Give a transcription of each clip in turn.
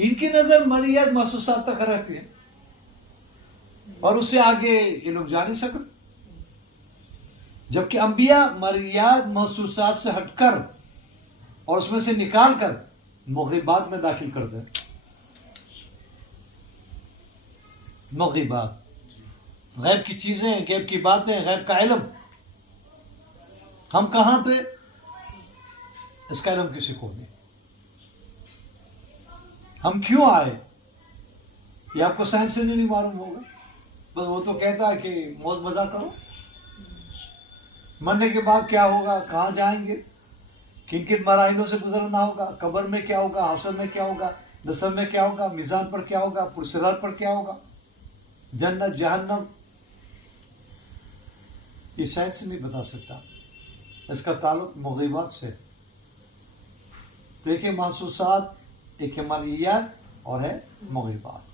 ان کی نظر مرئیات محسوسات تک رہتی ہے اور اس سے آگے یہ لوگ جا نہیں سکتے، جبکہ انبیاء مرئیات محسوسات سے ہٹ کر اور اس میں سے نکال کر مغیبات میں داخل کر دیں. مغیبات غیب کی چیزیں، غیب کی باتیں، غیب کا علم. ہم کہاں تھے اس کا علم کسی کو نہیں. ہم کیوں آئے یہ آپ کو سائنس سے نہیں معلوم ہوگا، بس وہ تو کہتا ہے کہ موت مزہ کرو، مرنے کے بعد کیا ہوگا، کہاں جائیں گے، کن کن مراحلوں سے گزرنا ہوگا، قبر میں کیا ہوگا، حشر میں کیا ہوگا، نصب میں کیا ہوگا، میزان پر کیا ہوگا، پرصراط پر کیا ہوگا، جنت جہنم. یہ سائنس نہیں بتا سکتا، اس کا تعلق مغیبات سے. تو ایک ہے محسوسات، ایک ہے مرئیات اور ہے مغیبات.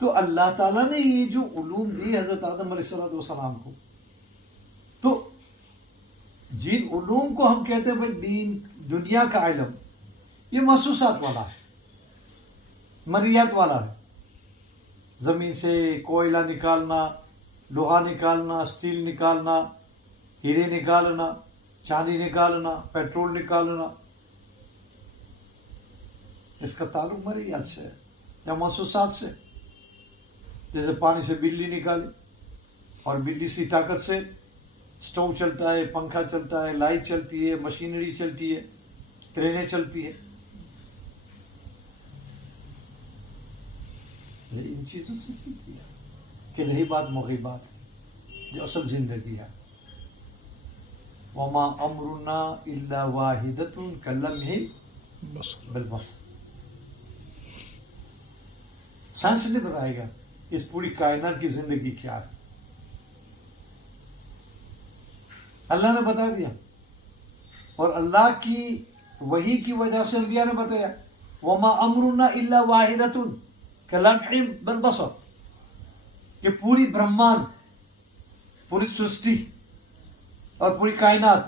تو اللہ تعالیٰ نے یہ جو علوم دی حضرت آدم علیہ السلام کو، تو جن علوم کو ہم کہتے ہیں بھائی دین دنیا کا علم، یہ محسوسات والا ہے، مرئیات والا ہے. زمین سے کوئلہ نکالنا، لوہا نکالنا، اسٹیل نکالنا، ہیرے نکالنا، چاندی نکالنا، پیٹرول نکالنا، اس کا تعلق مرئیات سے ہے یا محسوسات سے. جیسے پانی سے بجلی نکالی اور بجلی سی طاقت سے اسٹوو چلتا ہے، پنکھا چلتا ہے، لائٹ چلتی ہے، مشینری چلتی ہے، ٹرینیں چلتی ہے. ان چیزوں سے چلتی ہے کہ رہی بات مغیبات ہے جو اصل زندگی ہے. وما امرنا الا واحدۃ کلمح بالبصر. سائنس نہیں بتائے گا اس پوری کائنات کی زندگی کیا ہے، اللہ نے بتا دیا، اور اللہ کی وحی کی وجہ سے انبیاء نے بتایا. وما امرنا الا واحدۃ کلمح بالبصر، کہ پوری برہمانڈ، پوری سرشٹی اور پوری کائنات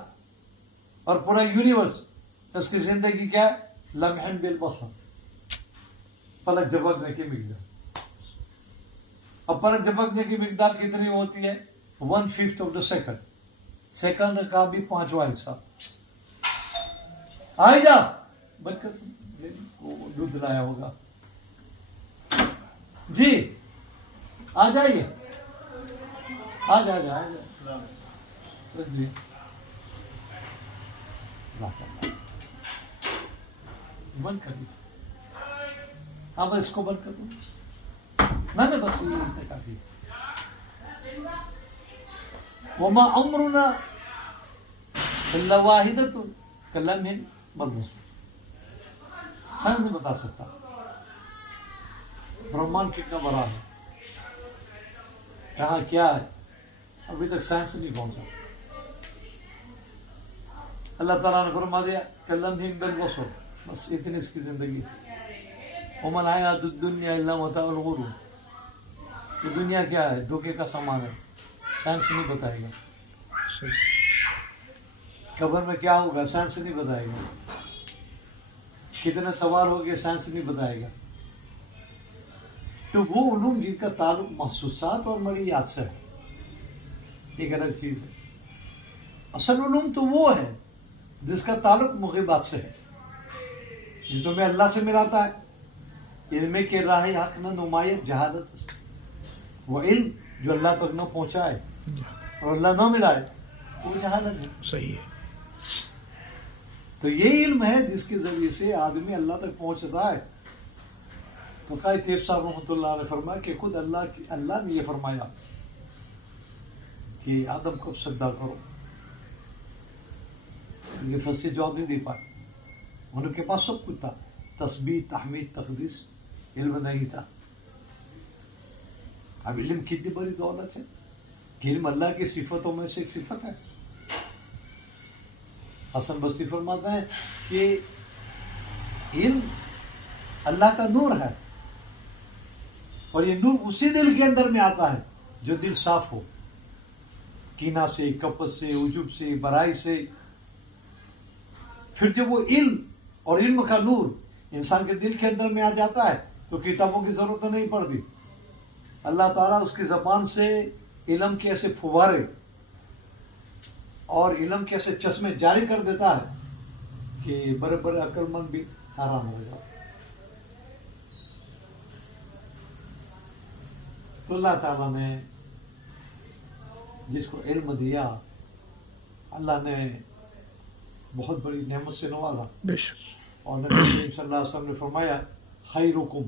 اور پورا یونیورس، اس کی زندگی کیا ہے؟ لمح بالبصر، پلک جھپکنے کی مقدار. اب پلک جھپکنے کی مقدار کتنی ہوتی ہے؟ 1/5 آف دا سیکنڈ. سیکنڈ کا بھی 5واں حصہ. آئے جا بچ کر دودھ لایا ہوگا جی، آ جائیے، آ جا جی. بند کر دی. ہاں بس اس کو بند کر دوں میں نے، بس یہ کافی. وما امرنا الا واحدۃ کلمح بالبصر. سائنس نہیں بتا سکتا برہمانڈ کتنا بڑا ہے، کہاں کیا ہے، ابھی تک سائنس نہیں پہنچا. اللہ تعالیٰ نے فرما دیا کلمح بالبصر، بس اتنی اس کی زندگی. وما الحیاۃ الدنیا الا متاع الغرور. یہ دنیا کیا ہے؟ دھوکے کا سامان ہے، سائنس نہیں بتائے گا. قبر میں کیا ہوگا؟ سائنس نہیں بتائے گا. کتنے سوال ہوگے؟ سائنس نہیں بتائے گا. تو وہ علوم جن کا تعلق محسوسات اور مرئیات سے ہے، ایک الگ چیز ہے. اصل علوم تو وہ ہے جس کا تعلق مغیبات سے ہے، جس تمہیں اللہ سے ملاتا ہے. علم کے راہ حق نہ نمایت جہادت، وہ علم جو اللہ تک نہ پہنچائے اور اللہ نہ ملائے وہ جہالت ہے. صحیح ہے. تو یہ علم ہے جس کے ذریعے سے آدمی اللہ تک پہنچتا ہے. تو قائد طیب صاحب رحمۃ اللہ علیہ فرمایا کہ خود اللہ نے یہ فرمایا کہ آدم کو سجدہ کرو. یہ فصل جواب نہیں دے پائے، ان کے پاس سب کچھ تھا، تسبیح، تحمید، تقدیس، علم نہیں تھا. اب علم کتنی بڑی دولت ہے کہ علم اللہ کی صفتوں میں سے ایک صفت ہے. حسن بصری فرماتا ہے کہ علم اللہ کا نور ہے، اور یہ نور اسی دل کے اندر میں آتا ہے جو دل صاف ہو، کینہ سے، کپت سے، عجب سے، برائی سے. پھر جب وہ علم اور علم کا نور انسان کے دل کے اندر میں آ جاتا ہے تو کتابوں کی ضرورت نہیں پڑتی. اللہ تعالیٰ اس کی زبان سے علم کے ایسے فوارے اور علم کے ایسے چشمے جاری کر دیتا ہے کہ بڑے بڑے عقل مند بھی حیران ہو جاتے. تو اللہ تعالیٰ نے جس کو علم دیا اللہ نے بہت بڑی نعمت سے نوازا. بے شک. اور نبی کریم صلی اللہ علیہ وسلم نے فرمایا خیرکم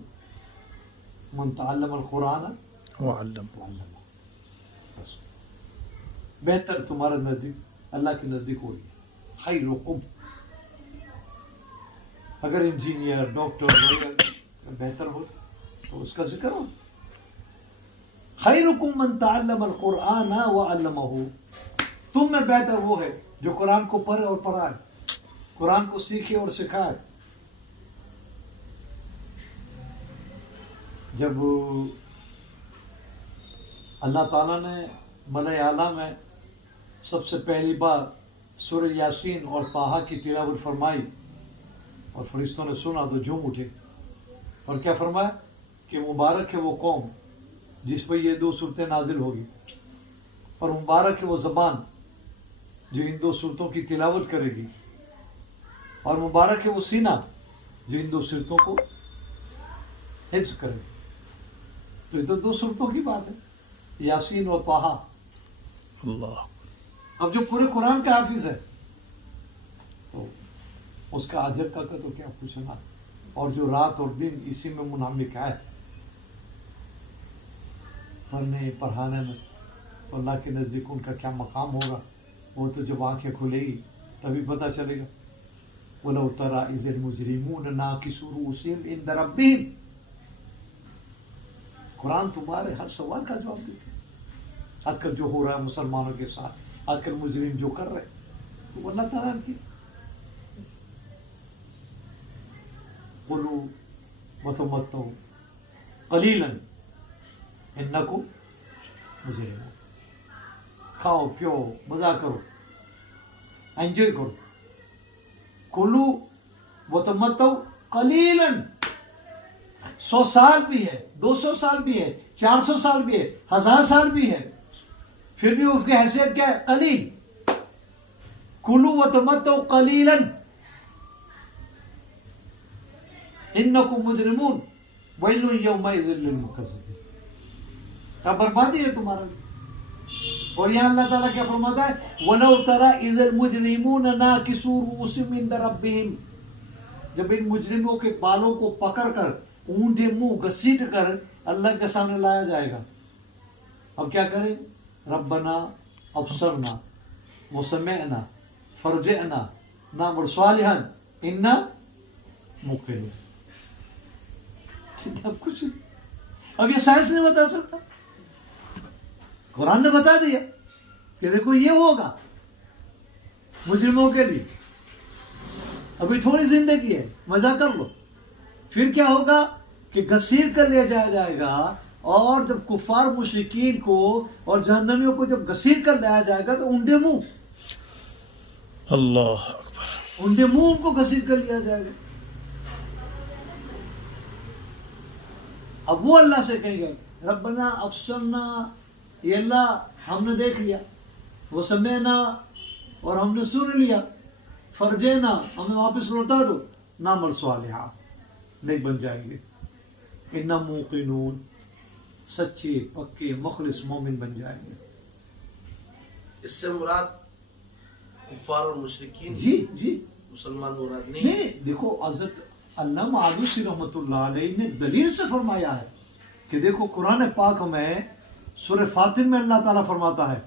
من تعلم القرآن وعلم. بس بہتر تمہارے نزدیک اللہ کے نزدیک ہوئی خیرکم. اگر انجینئر ڈاکٹر بہتر ہو تو اس کا ذکر ہو. خیرکم من تعلم القرآن وعلمہ. تم میں بہتر وہ ہے جو قرآن کو پڑھے اور پڑھائے, قرآن کو سیکھے اور سکھائے. جب اللہ تعالیٰ نے ملائے اعلیٰ میں سب سے پہلی بار سورہ یاسین اور طٰہٰ کی تلاوت فرمائی اور فرشتوں نے سنا تو جھوم اٹھے اور کیا فرمایا کہ مبارک ہے وہ قوم جس پر یہ 2 صورتیں نازل ہوگی, اور مبارک ہے وہ زبان جو ان 2 صورتوں کی تلاوت کرے گی, اور مبارک ہے وہ سینہ جو ان 2 صورتوں کو حفظ کرے گی. تو یہ تو 2 صورتوں کی بات ہے, یاسین و طٰہٰ. اللہ. اب جو پورے قرآن کا حافظ ہے تو اس کا اجر کا تو کیا پوچھنا, اور جو رات اور دن اسی میں منہمک ہے پڑھنے پڑھانے میں, تو اللہ کے نزدیک ان کا کیا مقام ہوگا وہ تو جب آنکھیں کھلے گی تبھی پتہ چلے گا. وَلَوْ تَرَىٰ إِذِ الْمُجْرِمُونَ نَاكِسُو رُءُوسِهِمْ عِندَ رَبِّهِمْ. قرآن تمہارے ہر سوال کا جواب دیتے. آج کل جو ہو رہا ہے مسلمانوں کے ساتھ, آج کل مجرم جو کر رہے تو اللہ تعالیٰ کی قُلُوا وَتَمَتَّعُوا قَلِيلًا انکم مجرمون. کھاؤ پیو مزہ کرو انجوائے کرو. کلو وتمتعوا قلیلا. 100 سال بھی ہے, 200 سال بھی ہے, 400 سال بھی ہے, 1000 سال بھی ہے, پھر بھی اس کی حیثیت کیا ہے؟ قلیل. کلو وتمتعوا قلیلا انکم مجرمون ویل یومئذ للمکذبین. بربادی ہے تمہارا. اور یہاں اللہ تعالیٰ کیا فرماتا ہے وَلَوْ تَرَىٰ إِذَا الْمُجْرِمُونَ نَاكِسُو رُءُوسِهِمْ عِندَ رَبِّهِمْ. جب ان مجرموں کے بالوں کو پکڑ کر اونڈے منہ گھسیٹ کر اللہ کے سامنے لایا جائے گا, اب کیا کریں؟ ربنا ابصرنا وسمعنا فرجعنا نعمل صالحا انا موقنون. اب کچھ اب یہ سائنس نہیں بتا سکتا, قرآن نے بتا دیا کہ دیکھو یہ ہوگا مجرموں کے لیے. ابھی تھوڑی زندگی ہے, مزہ کر لو. پھر کیا ہوگا کہ گھسیٹ کر لیا جائے گا, اور جب کفار مشرکین کو اور جہنمیوں کو جب گھسیٹ کر لایا جائے گا تو اونڈے منہ, اللہ اکبر, اونڈے منہ ان کو گھسیٹ کر لیا جائے گا. اب وہ اللہ سے کہیں گے ربنا ابصرنا, یہ اللہ ہم نے دیکھ لیا, وہ سمعنا اور ہم نے سن لیا, فرجینا ہمیں واپس لوٹا دو, نعمل صالحا نہیں بن جائیں گے, انا موقنون سچے پکے مخلص مومن بن جائیں گے. اس سے مراد کفار اور مشرکین جی مسلمان مراد نہیں. دیکھو حضرت علامہ آلوسی رحمۃ اللہ علیہ نے دلیل سے فرمایا ہے کہ دیکھو قرآن پاک میں سورہ فاطر میں اللہ تعالیٰ فرماتا ہے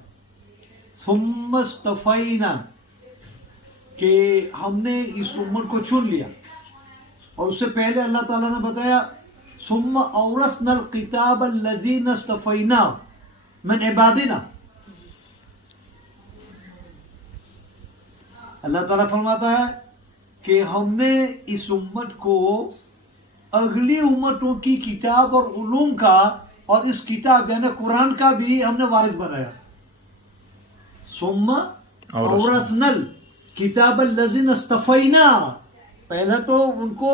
ثم اصطفینا, کہ ہم نے اس امت کو چن لیا, اور اس سے پہلے اللہ تعالیٰ نے بتایا ثم اورثنا الکتاب الذین اصطفینا من عبادنا. اللہ تعالیٰ فرماتا ہے کہ ہم نے اس امت کو اگلی امتوں کی کتاب اور علوم کا اور اس کتاب یعنی قرآن کا بھی ہم نے وارث بنایا. ثم اورثنا الکتاب الذین اصطفینا, پہلے تو ان کو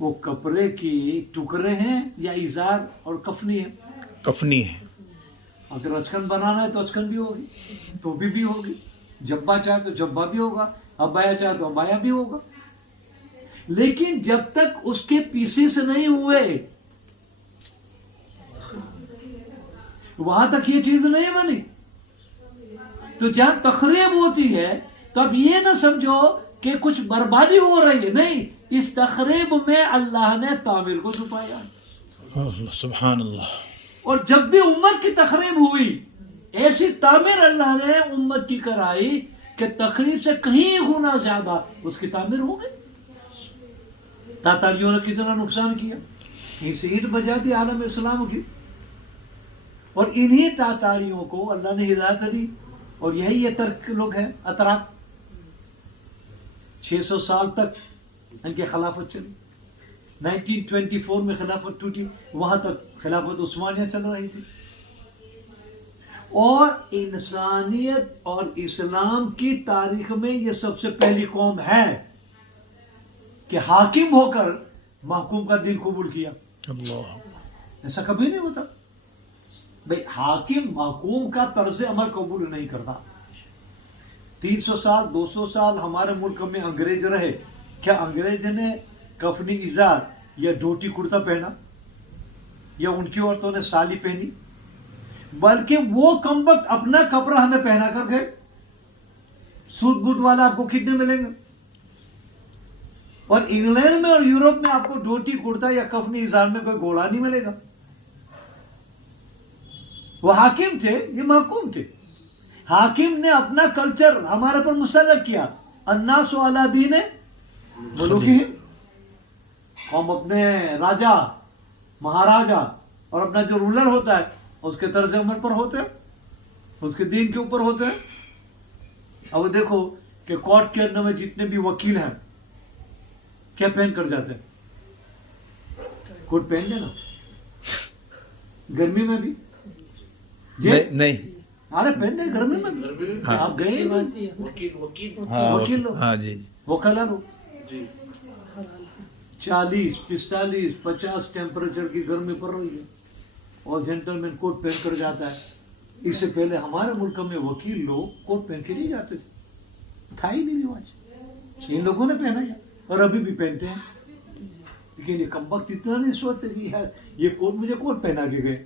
وہ کپڑے کی ٹکڑے ہیں یا ازار اور کفنی ہے؟ کفنی ہے. اگر اچکن بنانا ہے تو اچکن بھی ہوگی، ٹوپی بھی ہوگی، جبا چاہے تو جبا بھی ہوگا، ابایا چاہے تو ابایا بھی ہوگا. لیکن جب تک اس کے پیسز نہیں ہوئے وہاں تک یہ چیز نہیں بنی. تو جہاں تخریب ہوتی ہے تو اب یہ نہ سمجھو کہ کچھ بربادی ہو رہی ہے، نہیں، اس تخریب میں اللہ نے تعمیر کو چھپایا. سبحان اللہ. اور جب بھی امت کی تخریب ہوئی ایسی تعمیر اللہ نے امت کی کرائی کہ تخریب سے کہیں گنا زیادہ اس کی تعمیر ہو گئی. تاتاریوں نے کتنا نقصان کیا، اس اینٹ بجا دی عالم اسلام کی، اور انہی تاتاریوں کو اللہ نے ہدایت دی. اور یہی یہ ترک لوگ ہیں اتراک، 600 سال تک ان کی خلافت چلی. 1924 میں خلافت ٹوٹی، وہاں تک خلافت عثمانیہ چل رہی تھی. اور انسانیت اور اسلام کی تاریخ میں یہ سب سے پہلی قوم ہے کہ حاکم ہو کر محکوم کا دین قبول کیا. اللہ. ایسا کبھی نہیں ہوتا بھئی. حاکم محکوم کا طرز عمل قبول نہیں کرتا. 300 سال 200 سال ہمارے ملک میں انگریز رہے، کیا انگریز نے کفنی ازار یا دھوتی کرتا پہنا یا ان کی عورتوں نے سالی پہنی؟ بلکہ وہ کم وقت اپنا کپڑا ہمیں پہنا کر گئے. سوٹ بوٹ والا آپ کو کتنے ملیں گے؟ اور انگلینڈ میں اور یورپ میں آپ کو دھوتی کرتا یا کفنی ازار میں کوئی گھوڑا نہیں ملے گا. وہ حاکم تھے، یہ محکوم تھے. حاکم نے اپنا کلچر ہمارے پر مسلط کیا. الناس علی دین ملوکہم، قوم اپنے راجا مہاراجا اور اپنا جو رولر ہوتا ہے اس کے طرز عمل پر ہوتے ہیں، اس کے دین کے اوپر ہوتے ہیں. اب دیکھو کہ کورٹ کے اندر میں جتنے بھی وکیل ہیں کیا پہن کر جاتے ہیں؟ کوٹ پہن لینا گرمی میں بھی نہیں. ارے پہن لیں گرمی میں بھی. آپ گئے وکیل لوگ، ہاں جی. وکلا لوگ 40 45 50 ٹیمپریچر کی گرمی پڑ رہی ہے اور جینٹل مین کوٹ پہن کر جاتا ہے. اس سے پہلے ہمارے ملک میں وکیل لوگ کوٹ پہن کے نہیں جاتے تھے، تھا ہی نہیں رواج. ان لوگوں نے پہنا ہے اور ابھی بھی پہنتے ہیں. لیکن یہ کم وقت اتنا نہیں سوچتے کہ یار یہ کوٹ مجھے کوٹ پہنا کے گئے.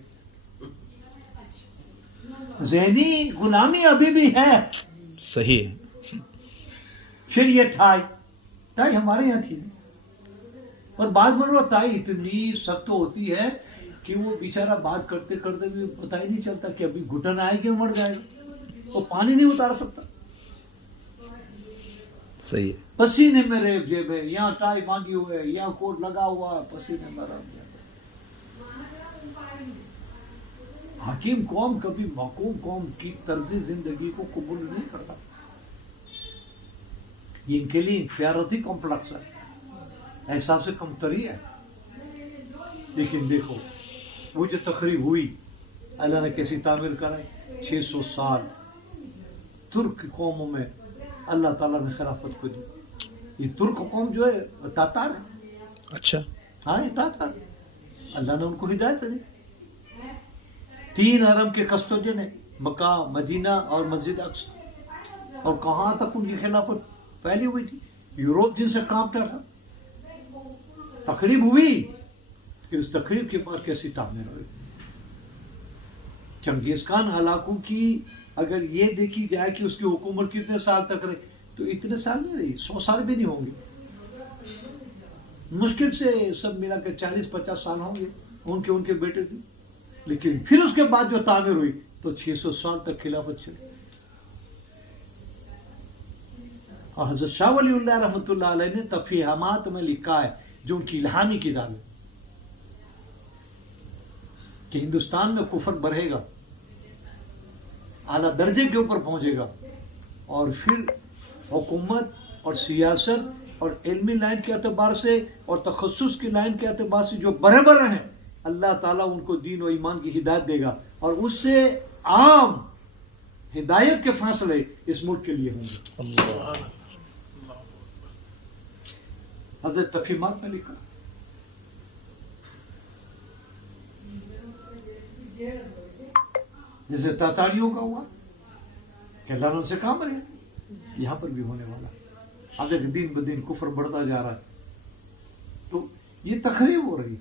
ذہنی غلامی ابھی بھی ہے. صحیح ہے. پھر یہ ٹائی ہمارے یہاں تھی، اور بعض مرتبہ ٹائی اتنی سخت ہوتی ہے کہ وہ بیچارہ بات کرتے کرتے بھی پتہ ہی نہیں چلتا کہ ابھی گھٹن آئے کہ مر جائے گا. وہ پانی نہیں اتار سکتا. صحیح ہے. پسینے میں ریب جیب ہے، یہاں ٹائی مانگی ہوئے، یہاں کوٹ لگا ہوا ہے، پسینے میں ریب جیب. حکیم قوم کبھی محکوم قوم کی طرز زندگی کو قبول نہیں کرتا. یہ ان کے لیے انفیریٹی کمپلیکس ہے، احساس کمتری ہے. لیکن دیکھو وہ جو تقریب ہوئی اللہ نے کیسی تعمیر کرائی. 600 سال ترک قوموں میں اللہ تعالیٰ نے خلافت کو دی. یہ ترک قوم جو ہے تاتار ہے. اچھا. ہاں یہ تاتار، اللہ نے ان کو ہدایت دی. 3 حرم کے کسٹوڈین ہیں، مکہ، مدینہ اور مسجد اقصی. اور کہاں تک ان کی خلافت پھیلی ہوئی تھی؟ یوروپ جن سے کانپتا تھا. تقریب ہوئی کہ اس تقریب کے بعد کیسی تعمیر ہوئی. چنگیز خان ہلاکوں کی اگر یہ دیکھی جائے کہ اس کی حکومت کتنے سال تک رہی تو اتنے سال نہیں رہی، 100 سال بھی نہیں ہوں گے. مشکل سے سب ملا کے 40-50 سال ہوں گے ان کے بیٹے تھے. لیکن پھر اس کے بعد جو تعمیر ہوئی تو 600 سال تک خلافت چلی. اور حضرت شاہ ولی اللہ رحمۃ اللہ علیہ نے تفہیمات میں لکھا ہے جو ان کی الہامی کتاب ہے کہ ہندوستان میں کفر بڑھے گا، اعلیٰ درجے کے اوپر پہنچے گا، اور پھر حکومت اور سیاست اور علمی لائن کے اعتبار سے اور تخصص کی لائن کے اعتبار سے جو بڑے بڑے ہیں اللہ تعالیٰ ان کو دین و ایمان کی ہدایت دے گا، اور اس سے عام ہدایت کے فیصلے اس ملک کے لیے ہوں گے. اللہ. حضرت تفہیمات میں لکھا جیسے تاتاریوں کا ہوا کہ اللہ نے ان سے کام لیا، یہاں پر بھی ہونے والا. اب ایک دن بدن کفر بڑھتا جا رہا ہے تو یہ تقریب ہو رہی ہے.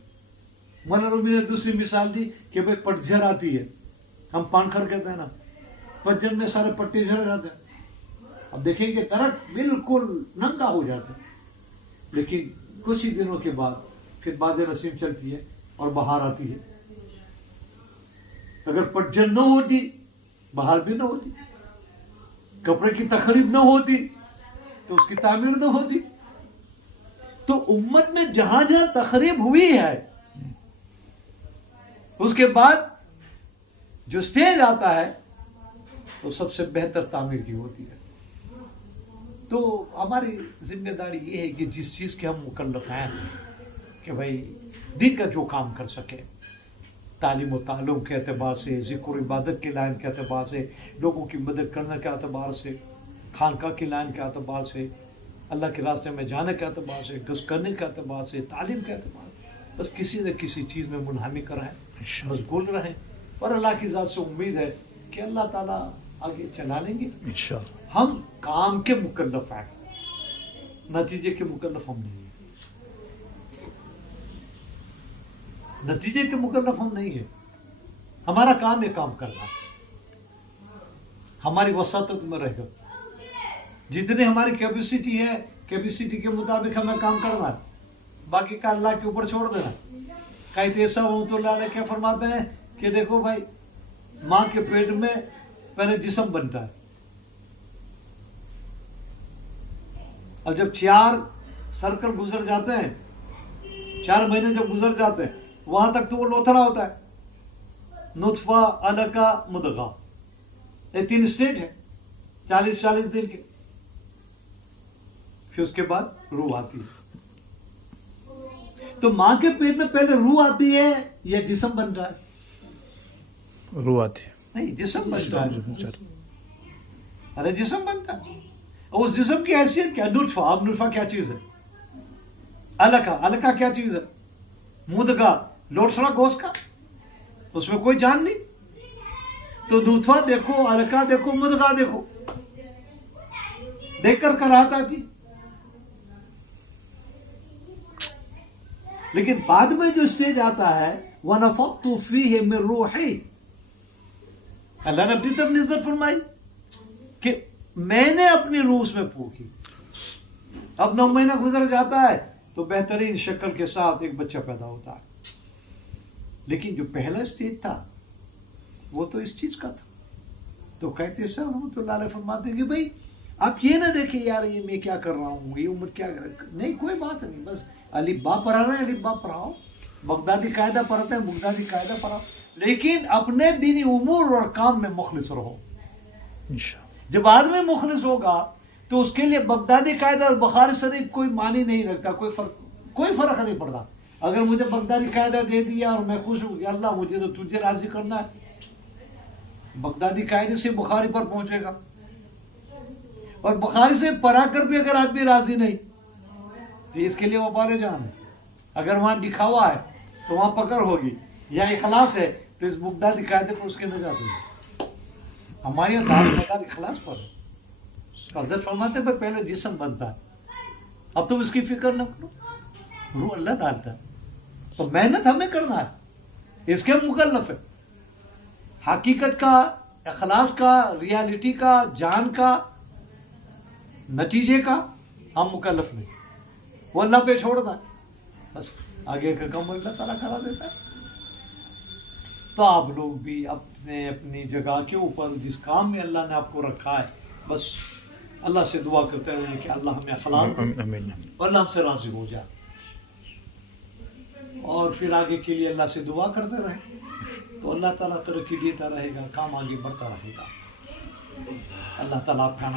مولانا رومی نے دوسری مثال دی کہ بھائی پٹجھر آتی ہے، ہم پانکھر کہتے ہیں نا، پٹجھر میں سارے پٹے جھڑ جاتے ہیں. اب دیکھیں کہ درخت بالکل ننگا ہو جاتا ہے، لیکن کچھ ہی دنوں کے بعد پھر باد نسیم چلتی ہے اور بہار آتی ہے. اگر پٹجھر نہ ہوتی بہار بھی نہ ہوتی، کپڑے کی تقریب نہ ہوتی تو اس کی تعمیر نہ ہوتی. تو امت میں جہاں جہاں تقریب ہوئی ہے اس کے بعد جو سٹیج آتا ہے وہ سب سے بہتر تعمیر کی ہوتی ہے. تو ہماری ذمہ داری یہ ہے کہ جس چیز کے ہم مکلف ہیں کہ بھائی دین کا جو کام کر سکے، تعلیم و تعلم کے اعتبار سے، ذکر و عبادت کی لائن کے اعتبار سے، لوگوں کی مدد کرنے کے اعتبار سے، خانقاہ کی لائن کے اعتبار سے، اللہ کے راستے میں جانے کے اعتبار سے، گز کرنے کے اعتبار سے، تعلیم کے اعتبار سے، بس کسی نہ کسی چیز میں منہمک رہیں، مشغول رہیں. اور اللہ کی ذات سے امید ہے کہ اللہ تعالیٰ آگے چلا لیں گے. انشاءاللہ. ہم کام کے مکلف ہیں، نتیجے کے مکلف ہم نہیں ہیں. نتیجے کے مکلف ہم نہیں ہیں. ہمارا کام یہ کام کرنا ہے، ہماری وساطت میں رہے گا. جتنی ہماری کیپیسٹی ہے کیپیسٹی کے مطابق ہمیں کام کرنا ہے، باقی کا اللہ کے اوپر چھوڑ دینا. کئی طیب صاحب رحمۃ اللہ علیہ کیا فرماتے ہیں کہ دیکھو بھائی، ماں کے پیٹ میں پہلے جسم بنتا ہے، اور جب 4 سرکل گزر جاتے ہیں، 4 مہینے جب گزر جاتے ہیں، وہاں تک تو وہ لوتھڑا ہوتا ہے. نطفہ، علقہ، مدغہ، یہ 3 سٹیج ہے 40 دن کے. پھر اس کے بعد روح آتی ہے. تو ماں کے پیٹ میں پہلے روح آتی ہے یا جسم بن رہا ہے؟ روح آتی ہے. نہیں، جسم بنتا ہے. ارے جسم بنتا ہے، اور اس جسم کی حیثیت کیا؟ نطفہ. اب نطفہ کیا چیز ہے؟ علقہ کیا چیز ہے؟ مدغہ، لوٹھڑا گوشت کا، اس میں کوئی جان نہیں. تو نطفہ دیکھو، علقہ دیکھو، مدغہ دیکھو، دیکھ کر کراہت آتی. لیکن بعد میں جو اسٹیج آتا ہے وَنَفَخْتُ فِيهِ مِن رُوحِي، اللہ نے اپنی طرف نسبت فرمائی کہ میں نے اپنی روح اس میں پھونکی. اب 9 مہینہ گزر جاتا ہے تو بہترین شکل کے ساتھ ایک بچہ پیدا ہوتا ہے. لیکن جو پہلا اسٹیج تھا وہ تو اس چیز کا تھا. تو کہتے ہیں صاحب رحمۃ اللہ علیہ فرماتے ہیں کہ بھائی آپ یہ نہ دیکھیں یار یہ میں کیا کر رہا ہوں، یہ عمر کیا کر، نہیں کوئی بات نہیں، بس الف با پڑھا رہے ہیں، الف با پڑھاؤ، بغدادی قاعدہ پڑھاتے ہیں، بغدادی قاعدہ پڑھاؤ، لیکن اپنے دینی امور اور کام میں مخلص رہو. انشاءاللہ. جب آدمی مخلص ہوگا تو اس کے لیے بغدادی قاعدہ اور بخاری شریف کوئی معنی نہیں رکھتا، کوئی فرق نہیں پڑتا. اگر مجھے بغدادی قاعدہ دے دیا اور میں خوش ہوں کہ اللہ مجھے تو تجھے راضی کرنا ہے، بغدادی قاعدے سے بخاری پر پہنچے گا. اور بخاری سے پڑھا کر بھی اگر آدمی راضی نہیں تو اس کے لیے وہ بال جان ہے. اگر وہاں دکھاوا ہے تو وہاں پکڑ ہوگی، یا اخلاص ہے تو اس بغدادی قاعدے پر اس کے نجات ہوگی. ہمارے یہاں دار مدار اخلاص پر ہے. حضرت فرماتے ہیں پہلے جسم بنتا ہے، اب تم اس کی فکر نہ کرو، روح اللہ ڈالتا ہے. تو محنت ہمیں کرنا ہے، اس کے مکلف ہے. حقیقت کا، اخلاص کا، ریالٹی کا، جان کا، نتیجے کا ہم مکلف نہیں، وہ اللہ پہ چھوڑنا ہے. بس آگے کا کام اللہ تعالیٰ کرا دیتا ہے. تو آپ لوگ بھی اپنے اپنی جگہ کے اوپر جس کام میں اللہ نے آپ کو رکھا ہے، بس اللہ سے دعا کرتے رہیں کہ اللہ ہمیں اخلاص دے اور اللہ ہم سے راضی ہو جائے. اور پھر آگے کے لیے اللہ سے دعا کرتے رہیں تو اللہ تعالیٰ ترقی دیتا رہے گا، کام آگے بڑھتا رہے گا. اللہ تعالیٰ آپ کا